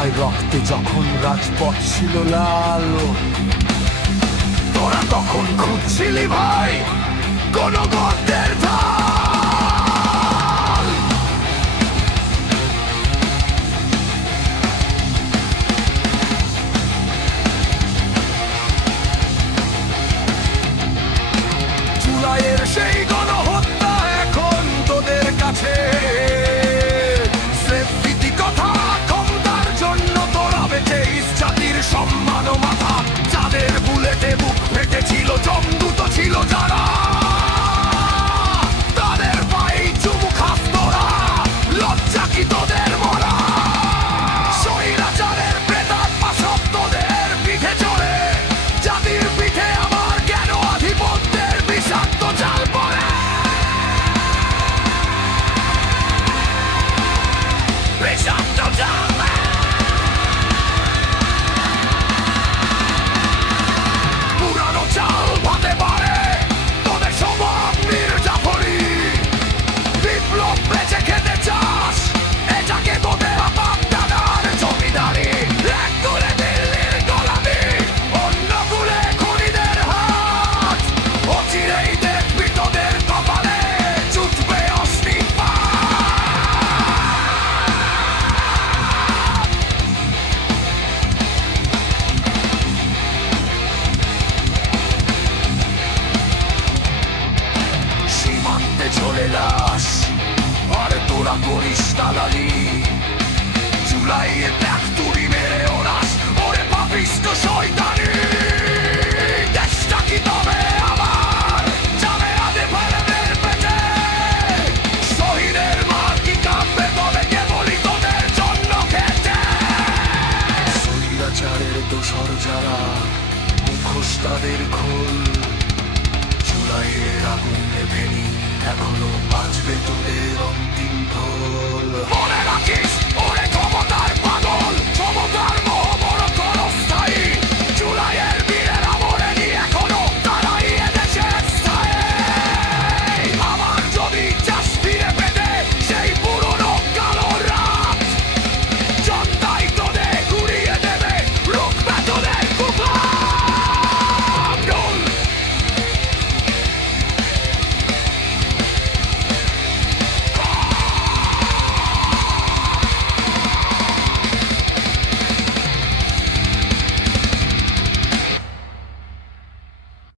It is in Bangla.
ভাই রক্তে যখন রাজপথ ছিল লাল, তোরা তখন খুঁজছিলি ভাই কোন গর্তের ঢাল। জুলাইয়ের সেই গণহত্যা এখন তোদের কাছে স্রেফ কথা, ক্ষমতার জন্য তোরা বেঁচেছিস জাতির সম্মান ও মাথা। যাদের বুলেটে বুক ফেটেছিল, জমদূত ছিল যারা,